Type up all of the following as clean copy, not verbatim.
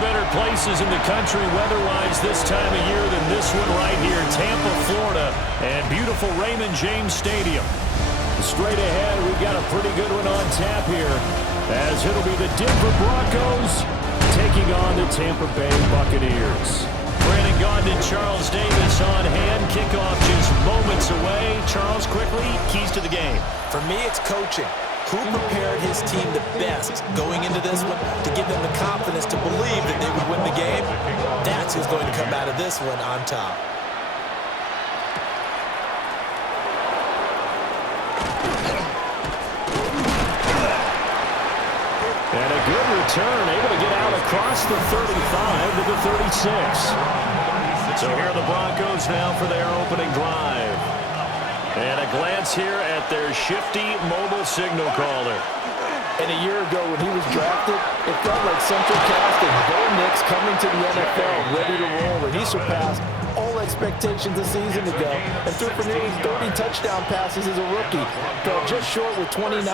better places in the country weather-wise this time of year than this one right here, Tampa, Florida, and beautiful Raymond James Stadium. Straight ahead, we've got a pretty good one on tap here, as it'll be the Denver Broncos taking on the Tampa Bay Buccaneers. Brandon Gaudin and Charles Davis on hand. Kickoff just moments away. Charles, quickly, keys to the game. For me, it's coaching. Who prepared his team the best going into this one to give them the confidence to believe that they would win the game? That's who's going to come out of this one on top. And a good return, able to get out across the 35 to the 36. So here are the Broncos now for their opening drive. And a glance here at their shifty mobile signal caller. And a year ago when he was drafted, it felt like Central Casting, Bo Nix coming to the NFL ready to roll, and he surpassed all expectations a season ago and threw for nearly 30 touchdown passes as a rookie. Fell just short with 29,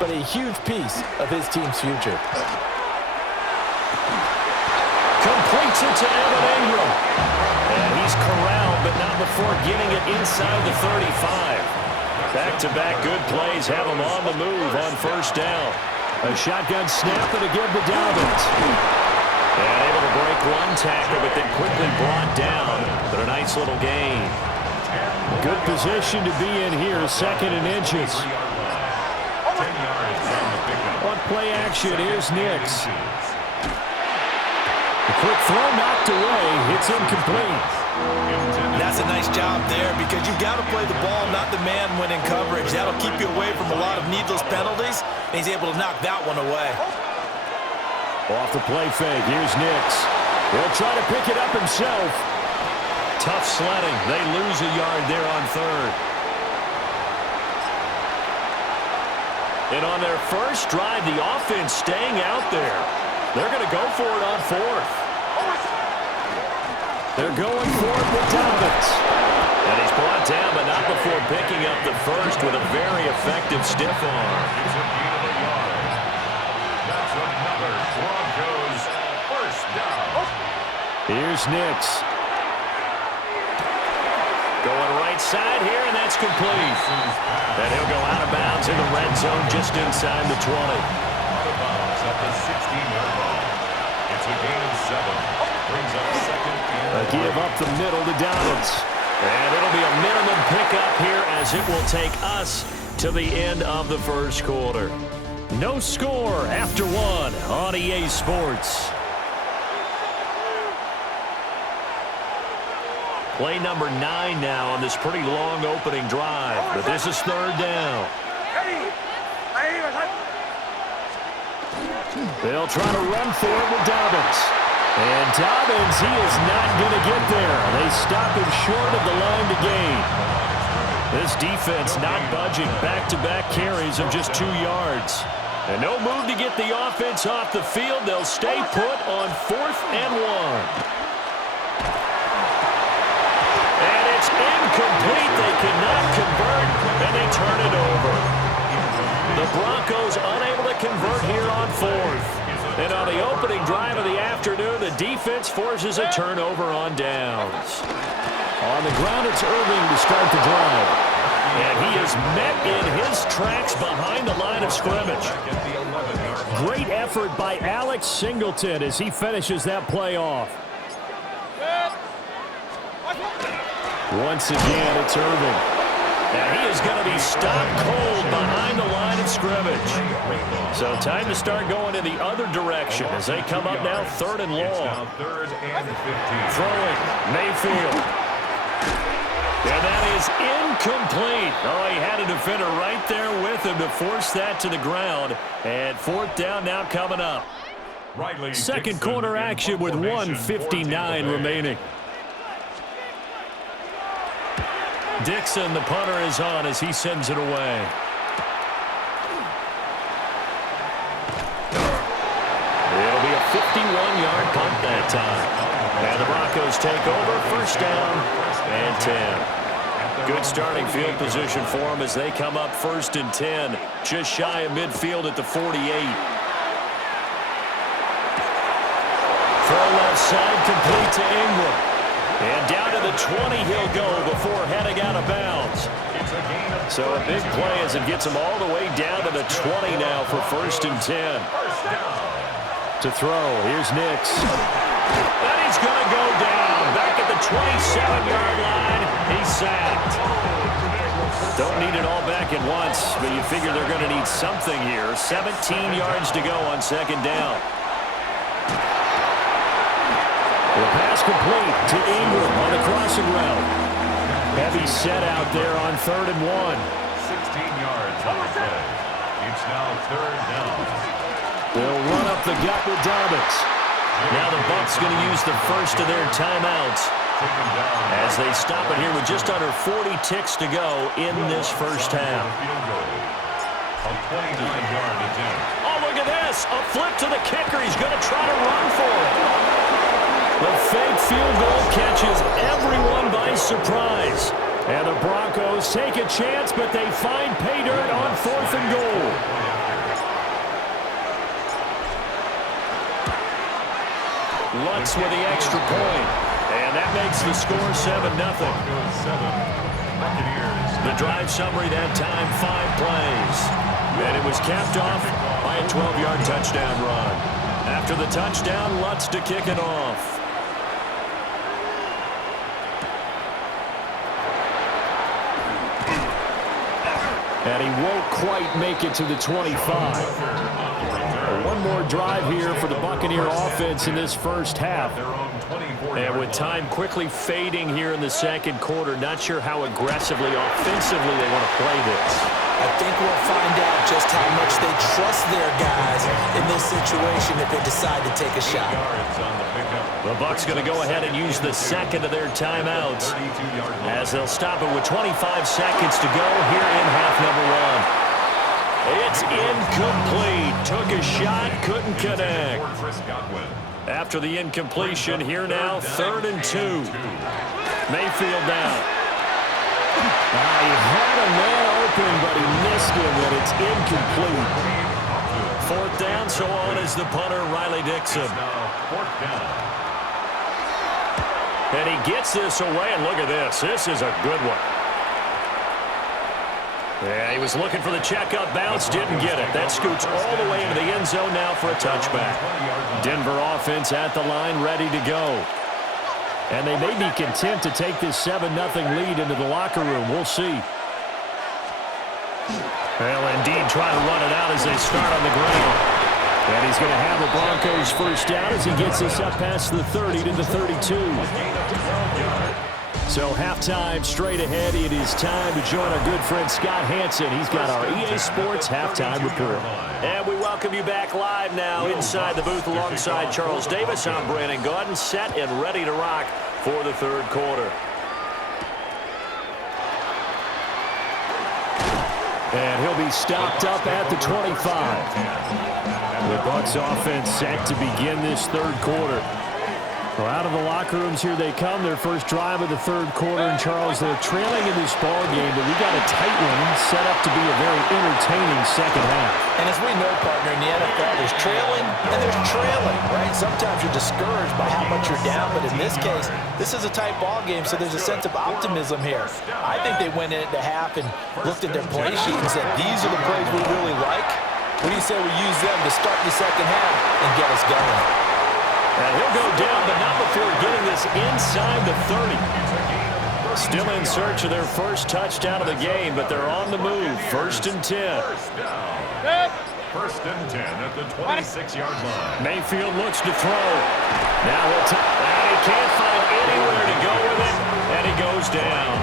but a huge piece of his team's future. Completes it to Evan Ingram. And he's corralled, but not before getting it inside the 35. Back-to-back good plays have him on the move on first down. A shotgun snap and a give to Dobbins. And able to break one tackle, but then quickly brought down. But a nice little gain. Good position to be in here, 2nd and inches. On play action, here's Nix. The quick throw knocked away. It's incomplete. That's a nice job there because you've got to play the ball, not the man when in coverage. That'll keep you away from a lot of needless penalties, and he's able to knock that one away. Off the play fake, here's Nix. He'll try to pick it up himself. Tough sledding. They lose a yard there on 3rd. And on their first drive, the offense staying out there. They're going to go for it on 4th. They're going for it with Dobbins. And he's brought down, but not before picking up the first with a very effective stiff arm. That's another Broncos first down. Here's Nix. Going right side here, and that's complete. And he'll go out of bounds in the red zone just inside the 20. Out of bounds at the 16-yard line. It's a gain of 7. Brings up 2nd and A give up the middle to Dobbins. And it'll be a minimum pickup here as it will take us to the end of the first quarter. No score after 1 on EA Sports. Play number 9 now on this pretty long opening drive. But this is 3rd down. They'll try to run for it with Dobbins. And Dobbins, he is not going to get there. They stop him short of the line to gain. This defense not budging. Back-to-back carries of just 2 yards. And no move to get the offense off the field. They'll stay put on 4th and 1. And it's incomplete. They cannot convert, and they turn it over. The Broncos unable to convert here on 4th. And on the opening drive of the afternoon, the defense forces a turnover on downs. On the ground, it's Irving to start the drive. And he is met in his tracks behind the line of scrimmage. Great effort by Alex Singleton as he finishes that play off. Once again, it's Irving. And he is going to be stopped cold behind the line of scrimmage. So time to start going in the other direction as they come up now 3rd and long. 3rd and 15. Throwing Mayfield. And that is incomplete. Oh, he had a defender right there with him to force that to the ground. And 4th down now coming up. Second quarter action with 1:59 remaining. Dixon, the punter, is on as he sends it away. It'll be a 51-yard punt that time. And the Broncos take over, 1st down and 10. Good starting field position for them as they come up 1st and 10, just shy of midfield at the 48. Throw left side, complete to Ingram. And down to the 20 he'll go before heading out of bounds. So a big play as it gets him all the way down to the 20 now for 1st and 10. To throw, here's Nix. And he's going to go down. Back at the 27-yard line, he's sacked. Don't need it all back at once, but you figure they're going to need something here. 17 yards to go on 2nd down. The pass complete to Ingram on the crossing route. Heavy set out there on 3rd and 1. 16 yards on the play. It's now 3rd down. They'll run up the gut with Dobbins. Now the Bucs going to use the first of their timeouts as they stop it here with just under 40 ticks to go in this first half. A 29-yard attempt. Oh, look at this. A flip to the kicker. He's going to try to run for it. The fake field goal catches everyone by surprise. And the Broncos take a chance, but they find pay dirt on 4th and goal. Lutz with the extra point. And that makes the score 7-0. The drive summary that time, 5 plays. And it was capped off by a 12-yard touchdown run. After the touchdown, Lutz to kick it off. And he won't quite make it to the 25. One more drive here for the Buccaneer offense in this first half. And with time quickly fading here in the 2nd quarter, not sure how aggressively, offensively they want to play this. I think we'll find out just how much they trust their guys in this situation if they decide to take a shot. The Bucs going to go ahead and use the 2nd of their timeouts as they'll stop it with 25 seconds to go here in half number 1. It's incomplete. Took a shot, couldn't connect. After the incompletion, here now, 3rd and 2. Mayfield down. He had a man open, but he missed him, and it's incomplete. 4th down, so on is the punter, Riley Dixon. And he gets this away, and look at this. This is a good one. Yeah, he was looking for the checkup bounce, didn't get it. That scoots all the way into the end zone now for a touchback. Denver offense at the line, ready to go. And they may be content to take this 7-0 lead into the locker room. We'll see. Well, indeed, try to run it out as they start on the ground. And he's going to have the Broncos first down as he gets this up past the 30 to the 32. So halftime straight ahead. It is time to join our good friend Scott Hansen. He's got our EA Sports halftime report. And we welcome you back live now inside the booth alongside Charles Davis. I'm Brandon Gaudin, set and ready to rock for the 3rd quarter. And he'll be stopped up at the 25. The Bucs offense set to begin this 3rd quarter. Well, out of the locker rooms here they come. Their first drive of the 3rd quarter. And, Charles, they're trailing in this ball game, but we got a tight one set up to be a very entertaining 2nd half. And as we know, partner, in the NFL, there's trailing and there's trailing, right? Sometimes you're discouraged by how much you're down, but in this case, this is a tight ball game, so there's a sense of optimism here. I think they went into half and looked at their play sheet and said, these are the plays we really like. What do you say we use them to start the 2nd half and get us going? And he'll go down, but not before getting this inside the 30. Still in search of their first touchdown of the game, but they're on the move. 1st and 10. 1st and 10 at the 26-yard line. Mayfield looks to throw. Now he can't find anywhere to go with it, and he goes down.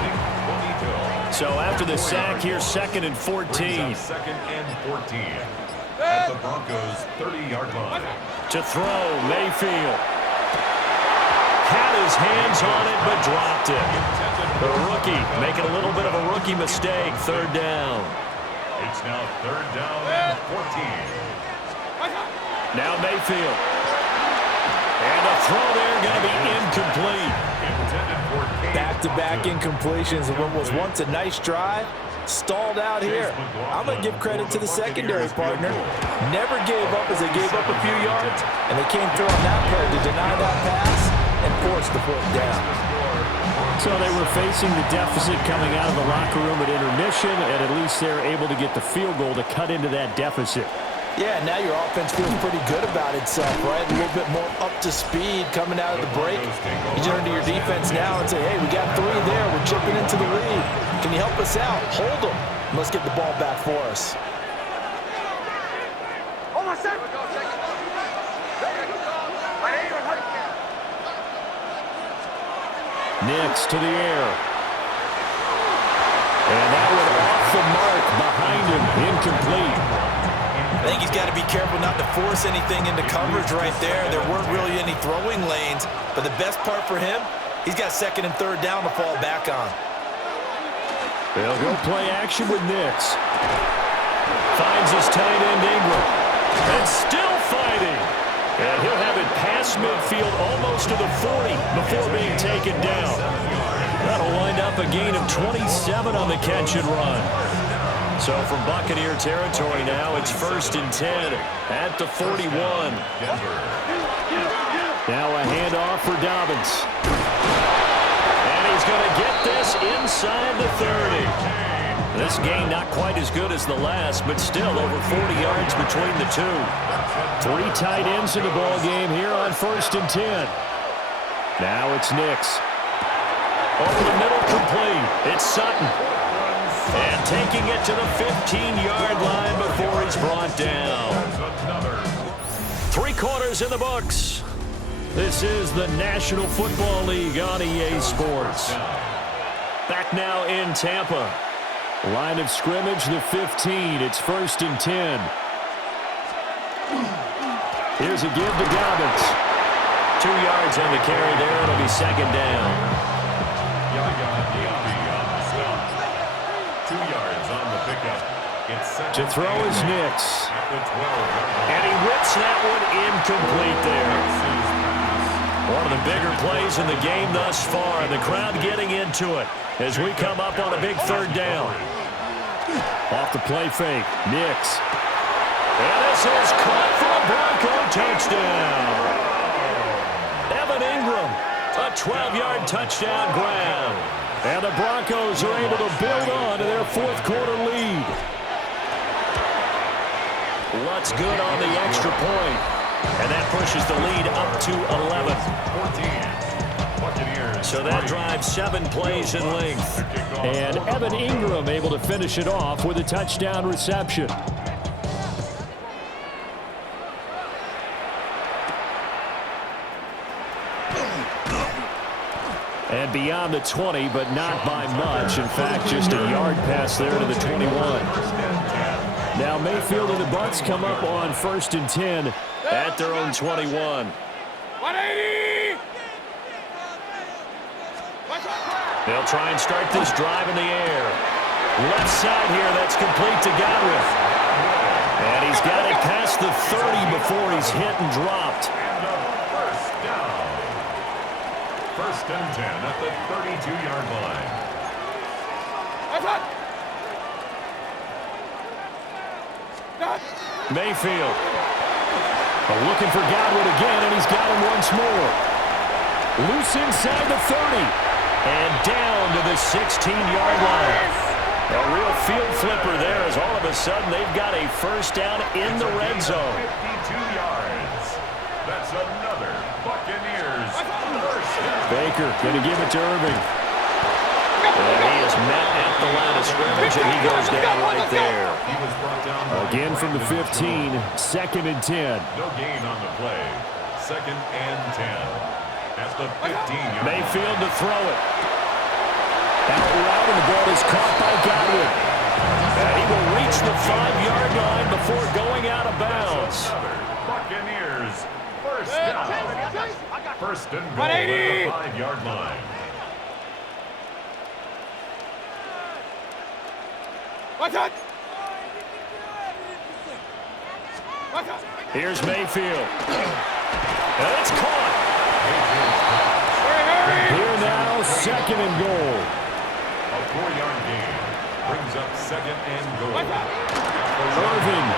So after the sack here, 2nd and 14. 2nd and 14 at the Broncos' 30-yard line. To throw, Mayfield. Had his hands on it, but dropped it. The rookie making a little bit of a rookie mistake. 3rd down. It's now 3rd down and 14. Now Mayfield. And a throw there going to be incomplete. Back-to-back incompletions of what was once a nice drive Stalled out here. I'm going to give credit to the secondary partner. Never gave up as they gave up a few yards, and they came through on that play to deny that pass and force the fourth down. So they were facing the deficit coming out of the locker room at intermission, and at least they were able to get the field goal to cut into that deficit. Yeah, now your offense feels pretty good about itself, right? A little bit more up to speed coming out of the break. You turn to your defense now and say, hey, we got 3 there. We're chipping into the lead. Can you help us out? Hold them. Let's get the ball back for us. Nix to the air. And that one off the mark behind him, incomplete. I think he's got to be careful not to force anything into coverage right there. There weren't really any throwing lanes, but the best part for him, he's got 2nd and 3rd down to fall back on. They'll go play action with Nix. Finds his tight end Ingram. And still fighting. And he'll have it past midfield almost to the 40 before being taken down. That'll wind up a gain of 27 on the catch and run. So from Buccaneer territory now, it's 1st and 10 at the 41. Now a handoff for Dobbins. And he's going to get this inside the 30. This game not quite as good as the last, but still over 40 yards between the two. 3 tight ends in the ball game here on 1st and 10. Now it's Nix. Over the middle, complete. It's Sutton. And taking it to the 15-yard line before he's brought down. 3 quarters in the books. This is the National Football League on EA Sports. Back now in Tampa. Line of scrimmage, the 15. It's 1st and 10. Here's a give to Dobbins. 2 yards on the carry there. It'll be 2nd down. 2 yards on the pickup. To throw is Nix. And he whips that one incomplete there. One of the bigger plays in the game thus far. The crowd getting into it as we come up on a big 3rd down. Off the play fake, Nix. And this is caught for a Bronco touchdown. Evan Ingram, a 12-yard touchdown grab. And the Broncos are able to build on to their 4th quarter lead. What's good on the extra point? And that pushes the lead up to 11. 14. Buccaneers. So that drives 7 plays in length. And Evan Ingram able to finish it off with a touchdown reception. And beyond the 20, but not by much. In fact, just a yard pass there to the 21. Now Mayfield and the Bucs come up on 1st and 10 at their own 21. 180! They'll try and start this drive in the air. Left side here, that's complete to Godwin. And he's got it past the 30 before he's hit and dropped. First and 10 at the 32-yard line. Mayfield. Looking for Godwin again, and he's got him once more. Loose inside the 30. And down to the 16-yard line. A real field flipper there as all of a sudden they've got a 1st down in the red zone. 52 yards. That's another Buccaneers first down. Baker going to give it to Irving. And he is met at the line of scrimmage, and he goes down right there. He was brought down Again from the 15, 2nd and 10. No gain on the play. 2nd and 10. At the 15-yard line. Mayfield to throw it. Out route, and the ball is caught by Godwin. And he will reach the 5-yard line before going out of bounds. Buccaneers first down. First and goal at the 5-yard line. Here's Mayfield. And it's caught. Here now, 2nd and goal. A 4-yard gain. Brings up second and goal. Irving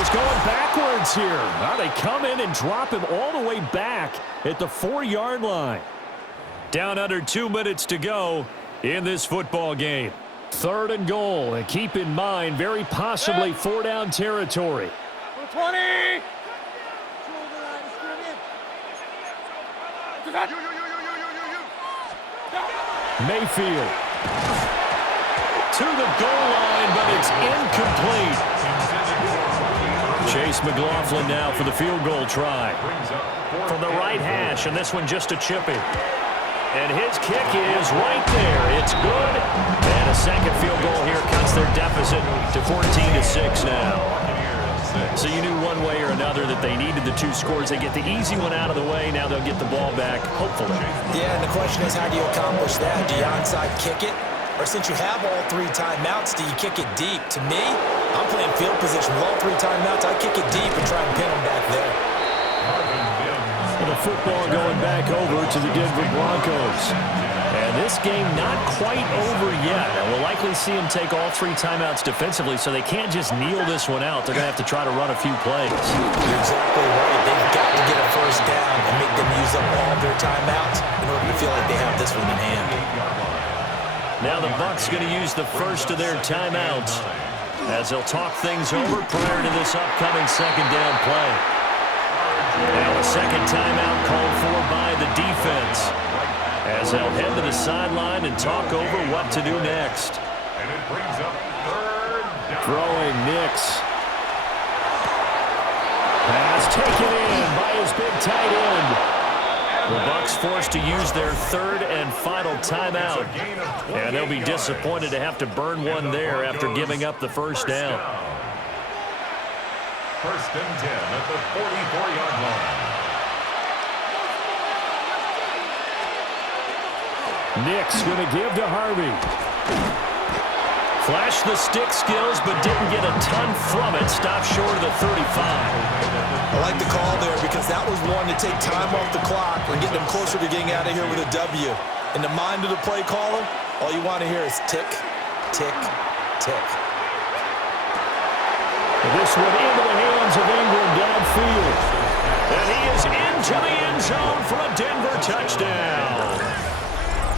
is going backwards here. Now they come in and drop him all the way back at the 4-yard line. Down under 2 minutes to go in this football game. 3rd and goal, and keep in mind, very possibly 4-down territory. 20! Mayfield to the goal line, but it's incomplete. Chase McLaughlin now for the field goal try. From the right hash, and this one just a chip in. And his kick is right there. It's good. And a second field goal here cuts their deficit to 14-6 now. So you knew one way or another that they needed the 2 scores. They get the easy one out of the way. Now they'll get the ball back, hopefully. Yeah, and the question is, how do you accomplish that? Do you onside kick it? Or since you have all 3 timeouts, do you kick it deep? To me, I'm playing field position with all 3 timeouts. I kick it deep and try and pin them back there. And the football going back over to the Denver Broncos. And this game not quite over yet. And we'll likely see them take all 3 timeouts defensively, so they can't just kneel this one out. They're going to have to try to run a few plays. You're exactly right. They've got to get a first down and make them use up all their timeouts in order to feel like they have this one in hand. Now the Bucs going to use the first of their timeouts as they'll talk things over prior to this upcoming second down play. Now a second timeout called for by the defense as they'll head to the sideline and talk over what to do next. And it brings up 3rd down. Throwing Nix. Pass taken in by his big tight end. The Bucs forced to use their 3rd and final timeout. And they'll be disappointed to have to burn one there after giving up the first down. 1st and 10 at the 44-yard line. Nix going to give to Harvey. Flashed the stick skills, but didn't get a ton from it. Stopped short of the 35. I like the call there because that was one to take time off the clock and get them closer to getting out of here with a W. In the mind of the play caller, all you want to hear is tick, tick, tick. This one into the hands of Ingram downfield. And he is into the end zone for a Denver touchdown.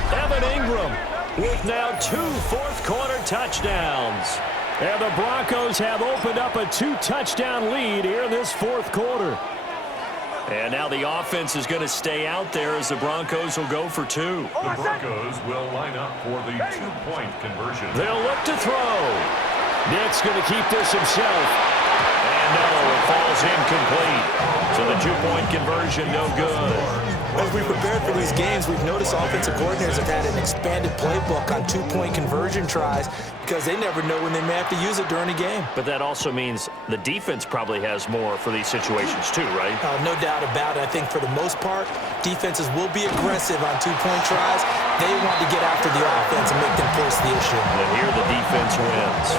Evan Ingram with now 2 fourth-quarter touchdowns. And the Broncos have opened up a 2-touchdown lead here in this 4th quarter. And now the offense is going to stay out there as the Broncos will go for 2. The Broncos will line up for the 2-point conversion. They'll look to throw. Nick's going to keep this himself. And no, it falls incomplete. So the 2-point conversion no good. As we prepared for these games, we've noticed offensive coordinators have had an expanded playbook on 2-point conversion tries because they never know when they may have to use it during a game. But that also means the defense probably has more for these situations too, right? No doubt about it. I think for the most part, defenses will be aggressive on 2-point tries. They want to get after the offense and make them force the issue. And here the defense wins.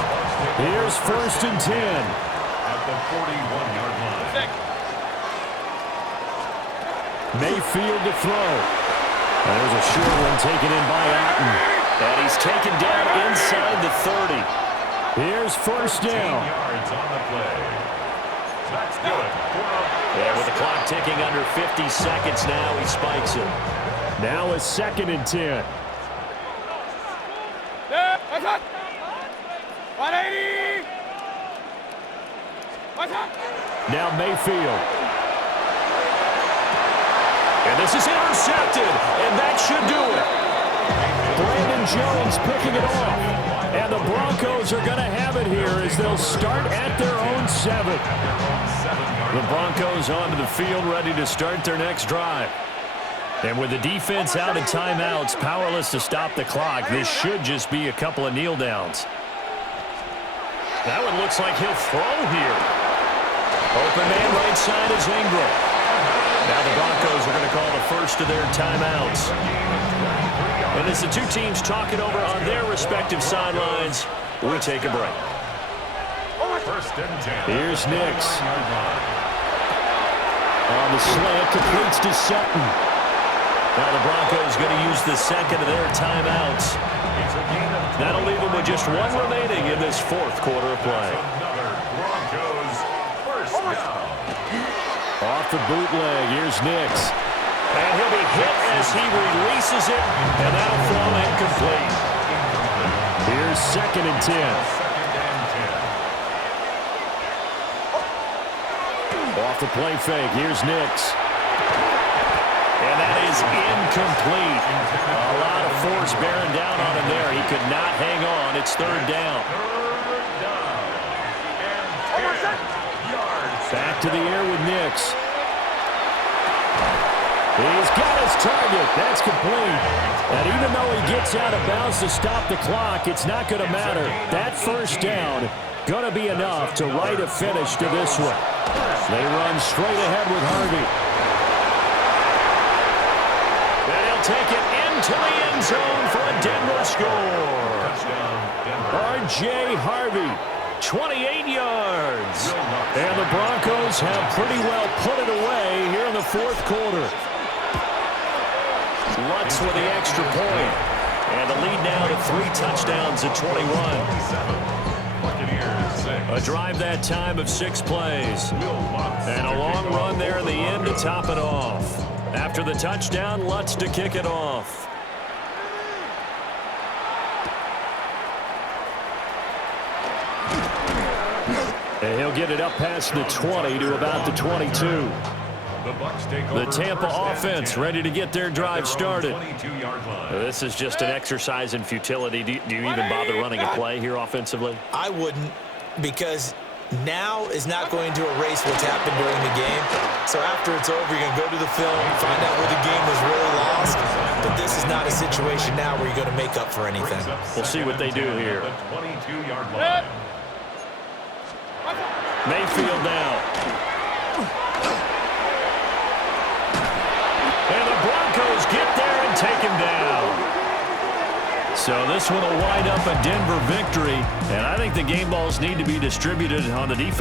Here's 1st and 10. At the 41-yard line. Mayfield to throw. There's a short one taken in by Otten. And he's taken down inside the 30. Here's 1st down. Yards on the play. That's good. And with the clock ticking under 50 seconds now, he spikes it. Now a 2nd and 10. 180! Now Mayfield. And this is intercepted, and that should do it. Brandon Jones picking it off. And the Broncos are going to have it here as they'll start at their own 7. The Broncos onto the field ready to start their next drive. And with the defense out in timeouts, powerless to stop the clock, this should just be a couple of kneel downs. That one looks like he'll throw here. Open man right side is Ingram. Now the Broncos are going to call the first of their timeouts. And as the two teams talk it over on their respective sidelines, we take a break. 1st and 10. Here's Nix. On the slant, completes to Sutton. Now the Broncos going to use the second of their timeouts. That'll leave them with just one remaining in this fourth quarter of play. Broncos first down. Off the bootleg, here's Nix. And he'll be hit as he releases it, and that'll fall incomplete. Here's 2nd and 10. Off the play fake, here's Nix. And that is incomplete. A lot of force bearing down on him there. He could not hang on. It's 3rd down. Back to the air with Nix. He's got his target. That's complete. And even though he gets out of bounds to stop the clock, it's not going to matter. That first down going to be enough to write a finish to this one. They run straight ahead with Harvey. And he'll take it into the end zone for a Denver score. R.J. Harvey, 28 yards. And the Broncos have pretty well put it away here in the fourth quarter. Lutz with the extra point. And the lead now to 3 touchdowns at 21. A drive that time of 6 plays. And a long run there in the end to top it off. After the touchdown, Lutz to kick it off. And he'll get it up past the 20 to about the 22. The Tampa offense ready to get their drive started. This is just an exercise in futility. Do you even bother running a play here offensively? I wouldn't, because now is not going to erase what's happened during the game. So after it's over, you're going to go to the film, find out where the game was really lost. But this is not a situation now where you're going to make up for anything. We'll see what they do here. Mayfield now. And the Broncos get there and take him down. So this one will wind up a Denver victory. And I think the game balls need to be distributed on the defense.